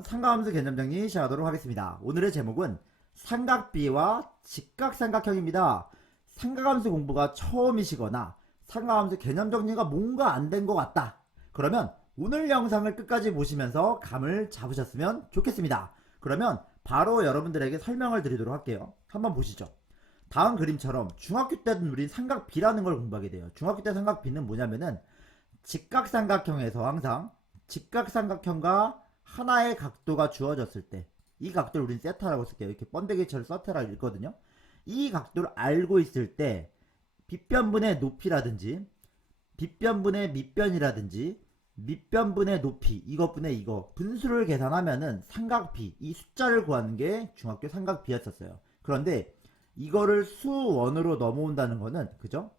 2번 삼각함수 개념 정리 시작하도록 하겠습니다. 오늘의 제목은 삼각비와 직각삼각형입니다. 삼각함수 공부가 처음이시거나 삼각함수 개념 정리가 뭔가 안 된 것 같다. 그러면 오늘 영상을 끝까지 보시면서 감을 잡으셨으면 좋겠습니다. 그러면 바로 여러분들에게 설명을 드리도록 할게요. 한번 보시죠. 다음 그림처럼 중학교 때는 우린 삼각비라는 걸 공부하게 돼요. 중학교 때 삼각비는 뭐냐면은 직각삼각형에서 항상 직각삼각형과 하나의 각도가 주어졌을 때 이 각도를 우린 세타라고 쓸게요. 이렇게 번데기처럼 세타라고 읽거든요. 이 각도를 알고 있을 때 빗변분의 높이라든지 빗변분의 밑변이라든지 밑변분의 높이 이것분의 이거 분수를 계산하면은 삼각비 이 숫자를 구하는 게 중학교 삼각비였었어요. 그런데 이거를 수원으로 넘어온다는 거는 그죠?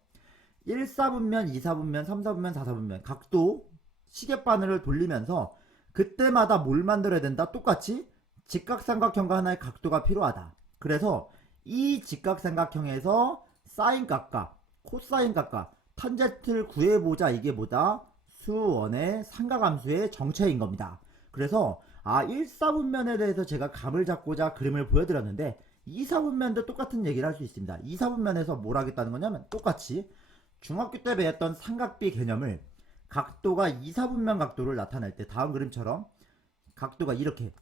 1사분면, 2사분면, 3사분면, 4사분면 각도 시계바늘을 돌리면서 그때마다 뭘 만들어야 된다? 똑같이 직각삼각형과 하나의 각도가 필요하다. 그래서 이 직각삼각형에서 사인각과 코사인각과 탄젠트를 구해보자. 이게 뭐다? 수원의 삼각함수의 정체인 겁니다. 그래서 1사분면에 대해서 제가 감을 잡고자 그림을 보여드렸는데 2사분면도 똑같은 얘기를 할 수 있습니다. 2사분면에서 뭘 하겠다는 거냐면 똑같이 중학교 때 배웠던 삼각비 개념을 각도가 2사분면 각도를 나타낼 때 다음 그림처럼 각도가 이렇게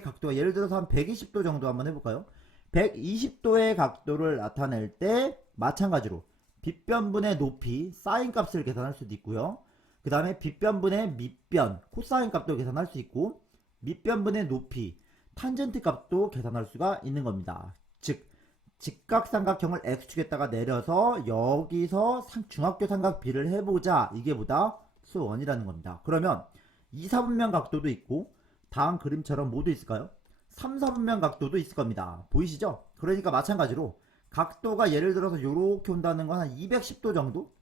각도가 예를 들어서 한 120도 정도 한번 해볼까요? 120도의 각도를 나타낼 때 마찬가지로 빗변분의 높이 사인 값을 계산할 수도 있고요. 그 다음에 빗변분의 밑변 코사인 값도 계산할 수 있고 밑변분의 높이 탄젠트 값도 계산할 수가 있는 겁니다. 즉 직각삼각형을 X축에다가 내려서 여기서 중학교 삼각비를 해보자. 이게 뭐다? 수원이라는 겁니다. 그러면 2사분면 각도도 있고 다음 그림처럼 뭐도 있을까요? 3사분면 각도도 있을 겁니다. 보이시죠? 그러니까 마찬가지로 각도가 예를 들어서 요렇게 온다는 건 한 210도 정도?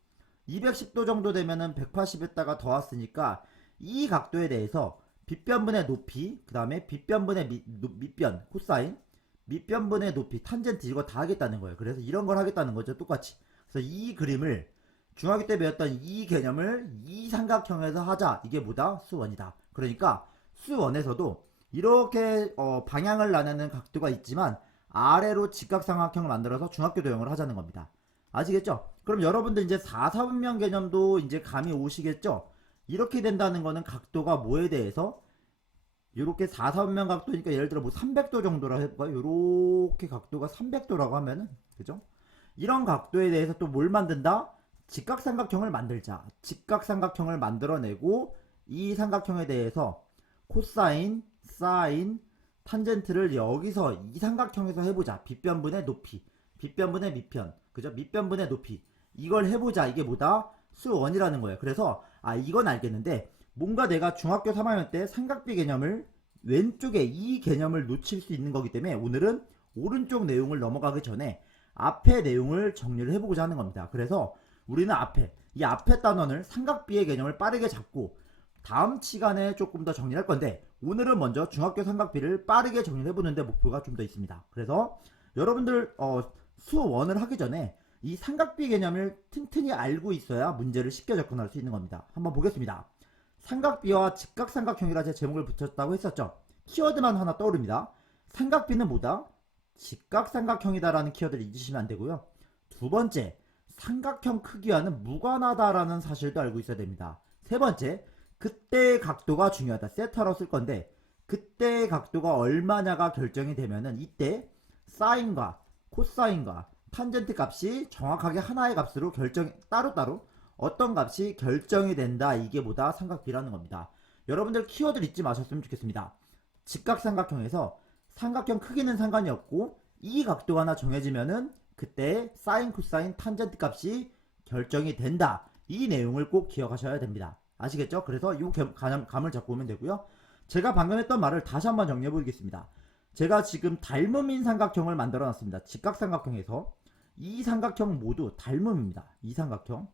210도 정도 되면은 180에다가 더왔으니까 이 각도에 대해서 빗변분의 높이 그 다음에 빗변분의 밑변 코사인 밑변분의 높이 탄젠트 이거 다 하겠다는 거예요. 그래서 이런 걸 하겠다는 거죠. 똑같이. 그래서 이 그림을 중학교 때 배웠던 이 개념을 이 삼각형에서 하자. 이게 뭐다? 수원이다. 그러니까 수원에서도 이렇게 방향을 나누는 각도가 있지만 아래로 직각삼각형을 만들어서 중학교 도형을 하자는 겁니다. 아시겠죠? 그럼 여러분들 이제 4사분면 개념도 이제 감이 오시겠죠? 이렇게 된다는 거는 각도가 뭐에 대해서 요렇게 4사분면 각도니까 예를 들어 뭐 300도 정도라 해볼까요? 요렇게 각도가 300도라고 하면은 그죠? 이런 각도에 대해서 또 뭘 만든다? 직각삼각형을 만들자. 직각삼각형을 만들어내고 이 삼각형에 대해서 코사인, 사인, 탄젠트를 여기서 이 삼각형에서 해보자. 빗변분의 높이, 빗변분의 밑편, 그죠? 밑변분의 높이 이걸 해보자. 이게 뭐다? 수원이라는 거예요. 그래서 이건 알겠는데 뭔가 내가 중학교 3학년 때 삼각비 개념을 왼쪽에 이 개념을 놓칠 수 있는 거기 때문에 오늘은 오른쪽 내용을 넘어가기 전에 앞에 내용을 정리를 해보고자 하는 겁니다. 그래서 우리는 이 앞에 단원을 삼각비의 개념을 빠르게 잡고 다음 시간에 조금 더 정리할 건데 오늘은 먼저 중학교 삼각비를 빠르게 정리를 해보는데 목표가 좀 더 있습니다. 그래서 여러분들 수원을 하기 전에 이 삼각비 개념을 튼튼히 알고 있어야 문제를 쉽게 접근할 수 있는 겁니다. 한번 보겠습니다. 삼각비와 직각삼각형이라 제 제목을 붙였다고 했었죠. 키워드만 하나 떠오릅니다. 삼각비는 뭐다? 직각삼각형이다라는 키워드를 잊으시면 안 되고요. 두 번째, 삼각형 크기와는 무관하다라는 사실도 알고 있어야 됩니다. 세 번째, 그때의 각도가 중요하다. 세타로 쓸 건데 그때의 각도가 얼마냐가 결정이 되면은 이때 사인과 코사인과 탄젠트 값이 정확하게 하나의 값으로 따로따로 어떤 값이 결정이 된다. 이게 뭐다? 삼각비라는 겁니다. 여러분들 키워드를 잊지 마셨으면 좋겠습니다. 직각삼각형에서 삼각형 크기는 상관이 없고 이 각도가 하나 정해지면은 그때 사인, 코사인, 탄젠트 값이 결정이 된다. 이 내용을 꼭 기억하셔야 됩니다. 아시겠죠? 그래서 이 감을 잡고 오면 되고요. 제가 방금 했던 말을 다시 한번 정리해 보겠습니다. 제가 지금 닮음인 삼각형을 만들어 놨습니다. 직각삼각형에서 이 삼각형 모두 닮음입니다. 이 삼각형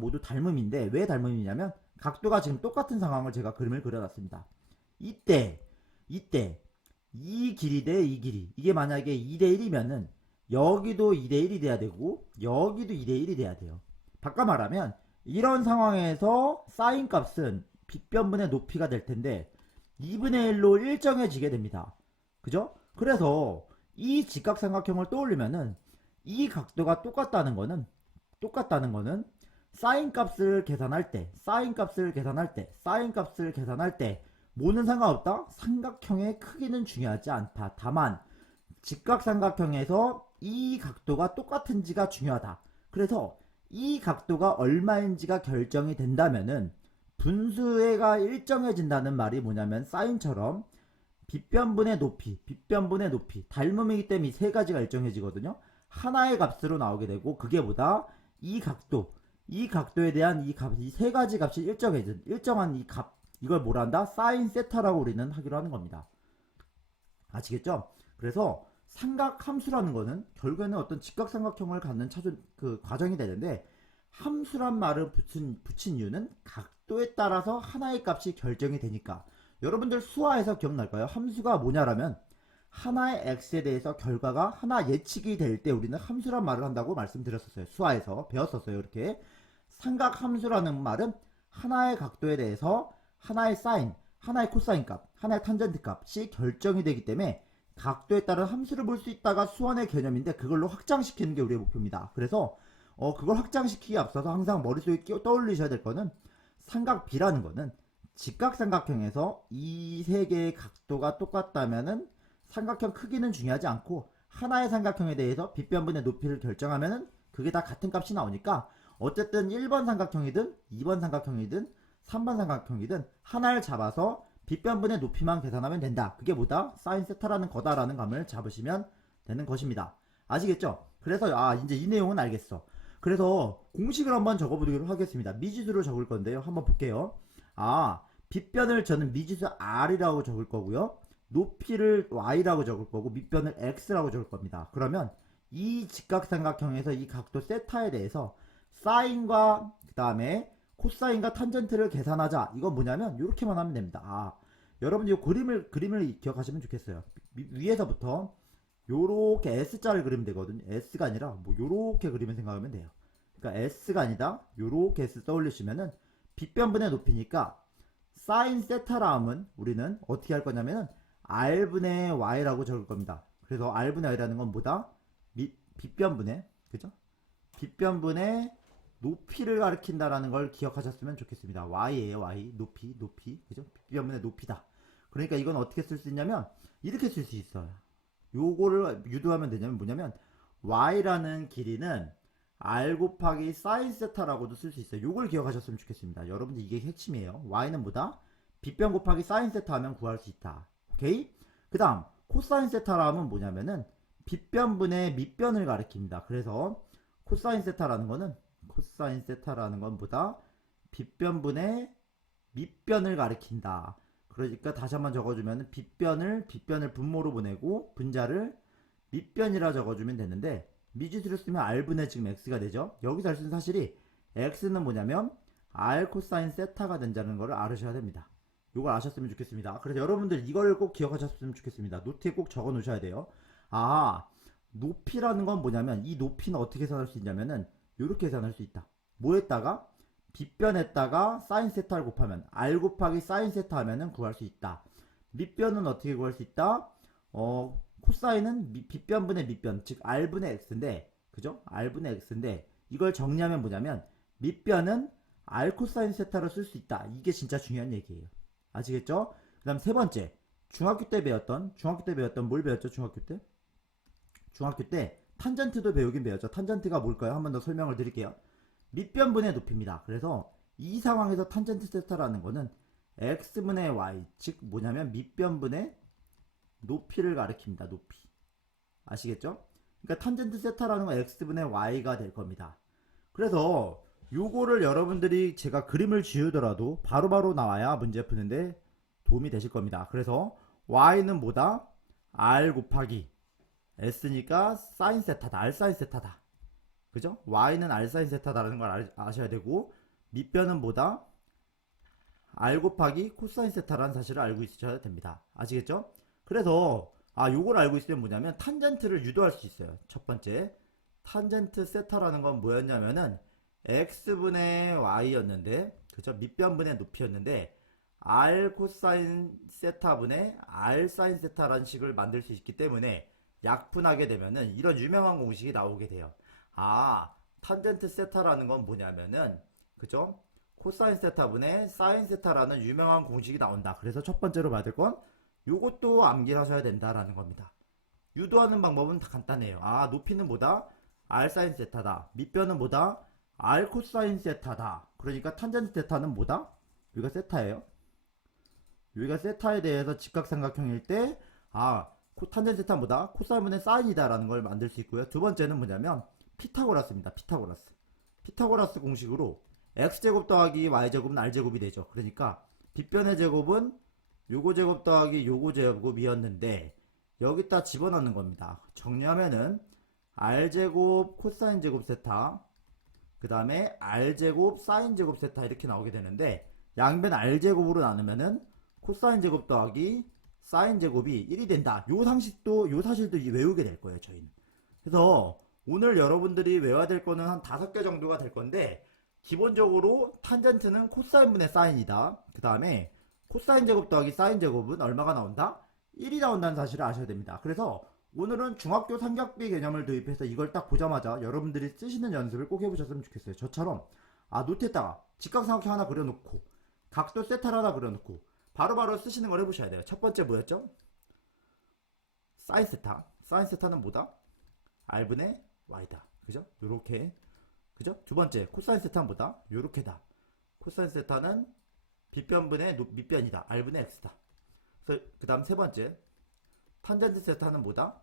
모두 닮음인데 왜 닮음이냐면 각도가 지금 똑같은 상황을 제가 그림을 그려놨습니다. 이때 이 길이 대 이 길이 이게 만약에 2대1이면은 여기도 2대1이 돼야 되고 여기도 2대1이 돼야 돼요. 바꿔 말하면 이런 상황에서 사인 값은 빗변분의 높이가 될 텐데 2분의 1로 일정해지게 됩니다. 그죠? 그래서 이 직각삼각형을 떠올리면은 이 각도가 똑같다는 거는 사인 값을 계산할 때, 뭐는 상관없다? 삼각형의 크기는 중요하지 않다. 다만 직각삼각형에서 이 각도가 똑같은지가 중요하다. 그래서 이 각도가 얼마인지가 결정이 된다면은 분수가 일정해진다는 말이 뭐냐면 사인처럼 빗변분의 높이, 닮음이기 때문에 이 세 가지가 일정해지거든요. 하나의 값으로 나오게 되고 그게 보다 이 각도에 대한 이 세 가지 값이 일정한 이 값, 이걸 뭐란다? 사인 세타라고 우리는 하기로 하는 겁니다. 아시겠죠? 그래서 삼각 함수라는 거는 결국에는 어떤 직각삼각형을 갖는 그 과정이 되는데 함수란 말을 붙인 이유는 각도에 따라서 하나의 값이 결정이 되니까. 여러분들 수화에서 기억날까요? 함수가 뭐냐라면 하나의 x에 대해서 결과가 하나 예측이 될 때 우리는 함수란 말을 한다고 말씀드렸었어요. 수화에서 배웠었어요. 이렇게 삼각 함수라는 말은 하나의 각도에 대해서 하나의 사인, 하나의 코사인 값, 하나의 탄젠트 값이 결정이 되기 때문에 각도에 따른 함수를 볼 수 있다가 수원의 개념인데 그걸로 확장시키는 게 우리의 목표입니다. 그래서 그걸 확장시키기 앞서서 항상 머릿속에 떠올리셔야 될 거는 삼각 B라는 거는 직각삼각형에서 이 세 개의 각도가 똑같다면은 삼각형 크기는 중요하지 않고 하나의 삼각형에 대해서 빗변분의 높이를 결정하면은 그게 다 같은 값이 나오니까 어쨌든 1번 삼각형이든 2번 삼각형이든 3번 삼각형이든 하나를 잡아서 빗변분의 높이만 계산하면 된다. 그게 뭐다? 사인 세타라는 거다라는 감을 잡으시면 되는 것입니다. 아시겠죠? 그래서 이제 이 내용은 알겠어. 그래서 공식을 한번 적어보도록 하겠습니다. 미지수로 적을 건데요. 한번 볼게요. 빗변을 저는 미지수 r이라고 적을 거고요. 높이를 y라고 적을 거고 밑변을 x라고 적을 겁니다. 그러면 이 직각삼각형에서 이 각도 세타에 대해서 사인과 그 다음에 코사인과 탄젠트를 계산하자. 이건 뭐냐면 이렇게만 하면 됩니다. 여러분들 이 그림을 기억하시면 좋겠어요. 위에서부터 요렇게 S자를 그리면 되거든요. S가 아니라 뭐 요렇게 그리면 생각하면 돼요. 그러니까 S가 아니다 요렇게 S 떠올리시면은 빗변분의 높이니까 사인 세타라 함은 우리는 어떻게 할 거냐면은 R분의 Y라고 적을 겁니다. 그래서 R분의 Y라는 건 뭐다? 빗변분의, 그죠? 빗변분의 높이를 가리킨다라는 걸 기억하셨으면 좋겠습니다. Y예요, Y. 높이. 그죠? 빗변분의 높이다. 그러니까 이건 어떻게 쓸 수 있냐면 이렇게 쓸 수 있어요. 요거를 유도하면 되냐면 뭐냐면 Y라는 길이는 R 곱하기 사인 세타라고도 쓸 수 있어요. 요걸 기억하셨으면 좋겠습니다. 여러분들 이게 핵심이에요. Y는 뭐다? 빗변 곱하기 사인 세타 하면 구할 수 있다. 오케이? 그 다음 코사인 세타라 하면 뭐냐면은 빗변분의 밑변을 가리킵니다. 그래서 코사인 세타라는 건 보다 빗변분의 밑변을 가리킨다. 그러니까 다시 한번 적어주면 빗변을 분모로 보내고 분자를 밑변이라 적어주면 되는데 미지수를 쓰면 r분의 지금 x가 되죠. 여기서 알 수 있는 사실이 x는 뭐냐면 r 코사인 세타가 된다는 것을 알으셔야 됩니다. 이걸 아셨으면 좋겠습니다. 그래서 여러분들 이걸 꼭 기억하셨으면 좋겠습니다. 노트에 꼭 적어 놓으셔야 돼요. 높이라는 건 뭐냐면 이 높이는 어떻게 계산할 수 있냐면은 이렇게 계산할 수 있다. 뭐에다가 빗변에다가 사인 세타를 곱하면 r 곱하기 사인 세타 하면은 구할 수 있다. 밑변은 어떻게 구할 수 있다? 코사인은 빗변분의 밑변, 즉 r분의 x인데, 그죠? r분의 x인데 이걸 정리하면 뭐냐면 밑변은 r 코사인 세타로 쓸 수 있다. 이게 진짜 중요한 얘기예요. 아시겠죠? 그 다음 세 번째, 중학교 때 배웠던 뭘 배웠죠? 중학교 때 탄젠트도 배우긴 배웠죠. 탄젠트가 뭘까요? 한 번 더 설명을 드릴게요. 밑변분의 높이입니다. 그래서 이 상황에서 탄젠트 세타라는 거는 x분의 y, 즉 뭐냐면 밑변분의 높이를 가리킵니다. 높이. 아시겠죠? 그러니까 탄젠트 세타라는 건 x분의 y가 될 겁니다. 그래서 요거를 여러분들이 제가 그림을 지우더라도 바로바로 나와야 문제 푸는데 도움이 되실 겁니다. 그래서 y는 뭐다? r 곱하기 s니까 사인 세타다. r 사인 세타다. 그죠? y는 r 사인 세타다라는 걸 아셔야 되고 밑변은 뭐다? r 곱하기 코사인 세타라는 사실을 알고 있으셔야 됩니다. 아시겠죠? 그래서 요걸 알고 있으면 뭐냐면 탄젠트를 유도할 수 있어요. 첫 번째 탄젠트 세타라는 건 뭐였냐면은 x분의 y였는데, 그죠? 밑변분의 높이였는데 R 코사인 세타분의 R 사인 세타라는 식을 만들 수 있기 때문에 약분하게 되면은 이런 유명한 공식이 나오게 돼요. 아, 탄젠트 세타라는 건 뭐냐면은, 그죠? 코사인 세타분의 사인 세타라는 유명한 공식이 나온다. 그래서 첫 번째로 받을 건 요것도 암기하셔야 된다라는 겁니다. 유도하는 방법은 다 간단해요. 아, 높이는 뭐다? R 사인 세타다. 밑변은 뭐다? R 코사인 세타다. 그러니까 탄젠트 세타는 뭐다? 여기가 세타예요. 여기가 세타에 대해서 직각삼각형일 때, 아, 탄젠트 세타 뭐다? 코사인분의 사인이다라는 걸 만들 수 있고요. 두 번째는 뭐냐면 피타고라스입니다. 피타고라스 공식으로 x제곱 더하기 y제곱은 r제곱이 되죠. 그러니까 빗변의 제곱은 요거 제곱 더하기 요거 제곱이었는데 여기다 집어넣는 겁니다. 정리하면은 r제곱 코사인 제곱 세타, 그 다음에 r제곱 사인 제곱 세타 이렇게 나오게 되는데, 양변 r제곱으로 나누면은 코사인 제곱 더하기 사인 제곱이 1이 된다. 요 상식도, 요 사실도 외우게 될 거예요, 저희는. 그래서 오늘 여러분들이 외워야 될 거는 한 5개 정도가 될 건데, 기본적으로 탄젠트는 코사인분의 사인이다. 그 다음에 코사인 제곱 더하기 사인 제곱은 얼마가 나온다? 1이 나온다는 사실을 아셔야 됩니다. 그래서 오늘은 중학교 삼각비 개념을 도입해서 이걸 딱 보자마자 여러분들이 쓰시는 연습을 꼭 해보셨으면 좋겠어요. 저처럼 노트에다가 직각삼각형 하나 그려놓고 각도 세타를 하나 그려놓고 바로바로 쓰시는 걸 해보셔야 돼요. 첫 번째 뭐였죠? 사인 세타. 사인 세타는 뭐다? r분의 y다. 그죠? 요렇게. 그죠? 두 번째 코사인 세타는 뭐다? 요렇게다. 코사인 세타는 빗변분의 밑변이다. r분의 x다. 그래서 그 다음 세 번째 탄젠트 세타는 뭐다?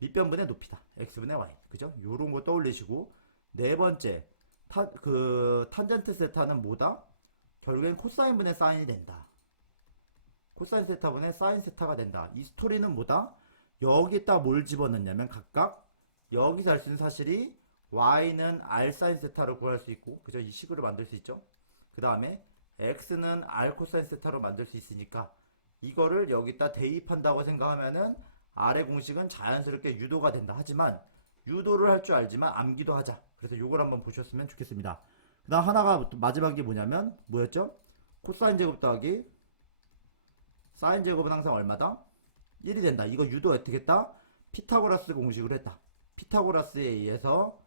밑변분의 높이다. x분의 y. 그죠? 요런 거 떠올리시고, 네 번째 탄젠트 세타는 뭐다? 결국엔 코사인분의 사인이 된다. 코사인 세타분의 사인 세타가 된다. 이 스토리는 뭐다? 여기다 뭘 집어넣냐면 각각 여기서 알 수 있는 사실이 y는 r 사인 세타로 구할 수 있고, 그죠? 이 식으로 만들 수 있죠. 그 다음에 x는 r 코사인 세타로 만들 수 있으니까 이거를 여기다 대입한다고 생각하면은 r의 공식은 자연스럽게 유도가 된다. 하지만 유도를 할 줄 알지만 암기도 하자. 그래서 요걸 한번 보셨으면 좋겠습니다. 그 다음 하나가 마지막이 뭐냐면 뭐였죠? 코사인 제곱 더하기 사인 제곱은 항상 얼마다? 1이 된다. 이거 유도 어떻게 했다? 피타고라스 공식으로 했다. 피타고라스에 의해서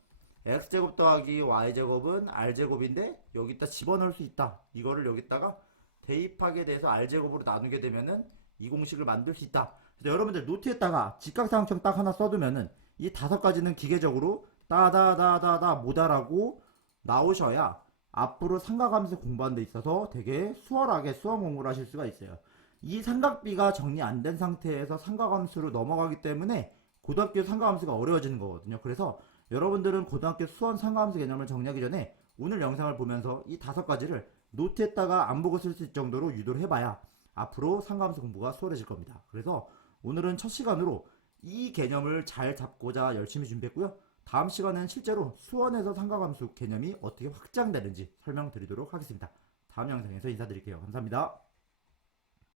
x제곱 더하기 y제곱은 r제곱인데 여기다 집어넣을 수 있다. 이거를 여기다가 대입하게 돼서 r제곱으로 나누게 되면은 이 공식을 만들 수 있다. 그래서 여러분들 노트에다가 직각삼각형 딱 하나 써두면은 이 5가지는 기계적으로 따다다다다 뭐다라고 나오셔야 앞으로 삼각함수 공부하는 데 있어서 되게 수월하게 수험 공부를 하실 수가 있어요. 이 삼각비가 정리 안 된 상태에서 삼각함수로 넘어가기 때문에 고등학교 삼각함수가 어려워지는 거거든요. 그래서 여러분들은 고등학교 수원 삼각함수 개념을 정리하기 전에 오늘 영상을 보면서 이 5가지를 노트에다가 안 보고 쓸 수 있을 정도로 유도를 해봐야 앞으로 삼각함수 공부가 수월해질 겁니다. 그래서 오늘은 첫 시간으로 이 개념을 잘 잡고자 열심히 준비했고요. 다음 시간은 실제로 수원에서 삼각함수 개념이 어떻게 확장되는지 설명드리도록 하겠습니다. 다음 영상에서 인사드릴게요. 감사합니다.